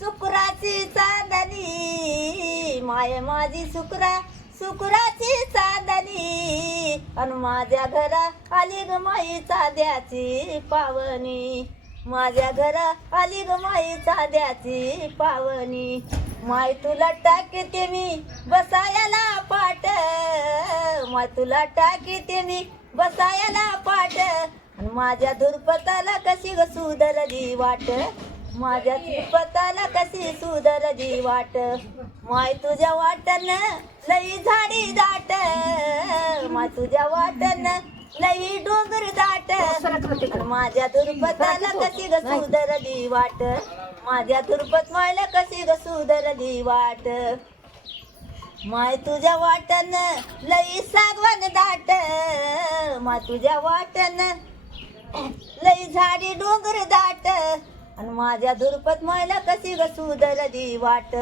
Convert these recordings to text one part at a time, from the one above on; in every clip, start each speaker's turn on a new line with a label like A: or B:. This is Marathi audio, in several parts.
A: सुकराची चांदणी. माय माझी सुकरा सुकराची चांदणी. अन माझ्या घरा आली ग माई चाद्याची पावनी माझ्या घरा आली ग माई चाद्याची पावनी माय तुला टाकते मी बसायला पाट माय तुला टाकते मी बसायला पाट आणि माझ्या धुरपताला कशी ग सुधरली वाट? माझ्या धुरपताला कशी सुधरली वाट? माय तुझ्या वाटन लई झाडी दाट. माय तुझ्या वाटन लई डोंगर दाट. माझ्या दुर्पताला कशी ग सुधरली वाट? माझ्या दुर्पत मायला कशी ग सुधरली वाट? माय तुझ्या वाटन लई सागवान दाट. माय तुझ्या वाटन लई झाडी डोंगर दाट. आणि माझ्या धुरपत मायला कशी ग सुधरली वाट?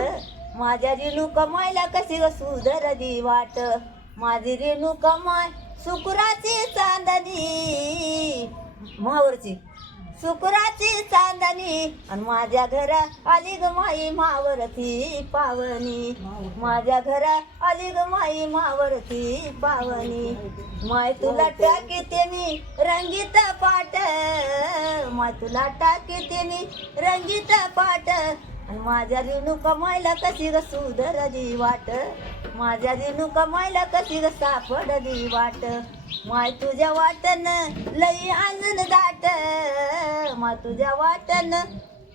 A: माझ्या रेणुका मायला कशी ग सुधरली वाट? माझी रेणुका माय सुकुराची चांदणी. मावरची. सुकुराची चांदणी. आणि माझ्या घरा आली ग माई मावरती पावनी. माझ्या घरा आली ग माई मावरती पावनी. माय तुला टाकीते मी रंगीत पाट. माय तुला टाकीते मी रंगीत पाट. माझ्या रेणुका मायला कशी ग सुधरली वाट? माझ्या रेणुका मायला कशी ग सापडली वाट? माय तुझ्या वाटन लई अंजन दाट. माय तुझ्या वाटन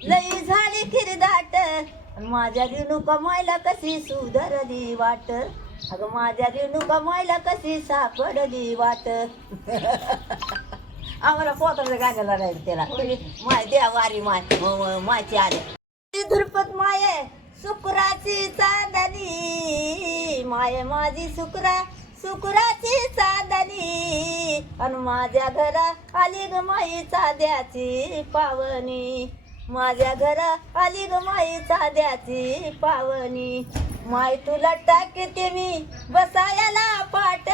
A: लई झाली खीर दाट. आणि माझ्या रेणुका मायला कशी सुधरली वाट? अगं माझ्या रेणुका मायला कशी सापडली वाट? आम्हाला पोताचं गाण्याला राहील त्याला. माय द्या वारी माय म- म- मायची आले माय सुकराची चांदणी. माय माझी सुकरा सुकराची चांदणी. आणि माझ्या घरा आली ग माई चाद्याची पावनी माझ्या घरा आली ग माई चाद्याची पावनी माय तुला टाकते मी बसायला पाट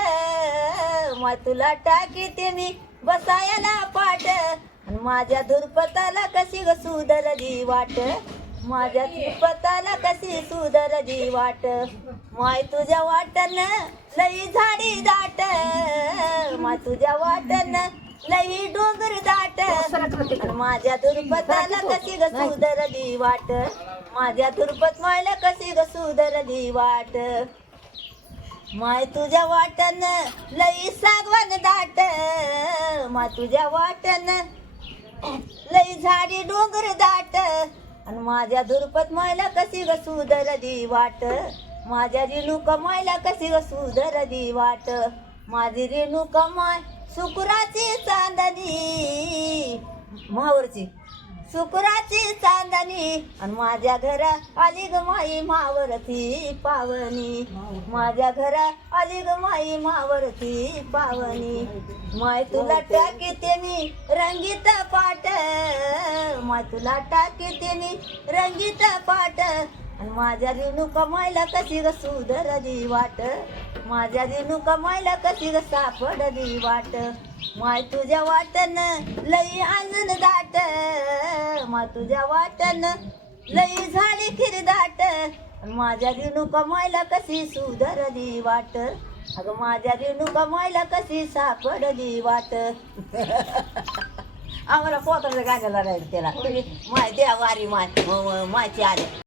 A: माय तुला टाकते मी बसायला पाट आणि माझ्या धुरपताला कशी ग सुधरली वाट? माझ्या धुरपताला कशी सुधरली वाट? माय तुझ्या वाटन लई झाडी दाट. माय तुझ्या वाटन लई डोंगर दाट. माझ्या धुरपताला कशी ग सुधरली वाट? माझ्या धुरपत मायला कशी ग सुधरली वाट? माय तुझ्या वाटन लई सागवान दाट. माय तुझ्या वाटन लई झाडी डोंगर दाट. आणि माझ्या धुरपत मायला कशी ग सुधरली वाट? माझ्या रेणुका मायला कशी ग सुधरली वाट? माझी रेणुका माय शुक्राची चांदणी. मावरची सुकुराची चांदणी. आणि माझ्या घरा आली ग माई मावरती पावनी. माझ्या घरा आली ग माई मावरती पावनी. माय तुला टाकीते मी रंगीत पाट माय तुला टाकीते मी रंगीत पाट आणि माझ्या रेणू मायला कशी ग सुधरली वाट? माझ्या रेणू मायला कशी ग सापडली वाट? माय तुझ्या वाटन लई अंजन दाट. माय तुझ्या वाटन लई झाली खीर दाट. आणि माझ्या रेणू मायला कशी सुधरली वाट? अगं माझ्या रेणू कमायला कशी सापडली वाट? आम्हाला पोताचं गाण्याला राहील त्याला. माय द्या वारी माय माहिती आले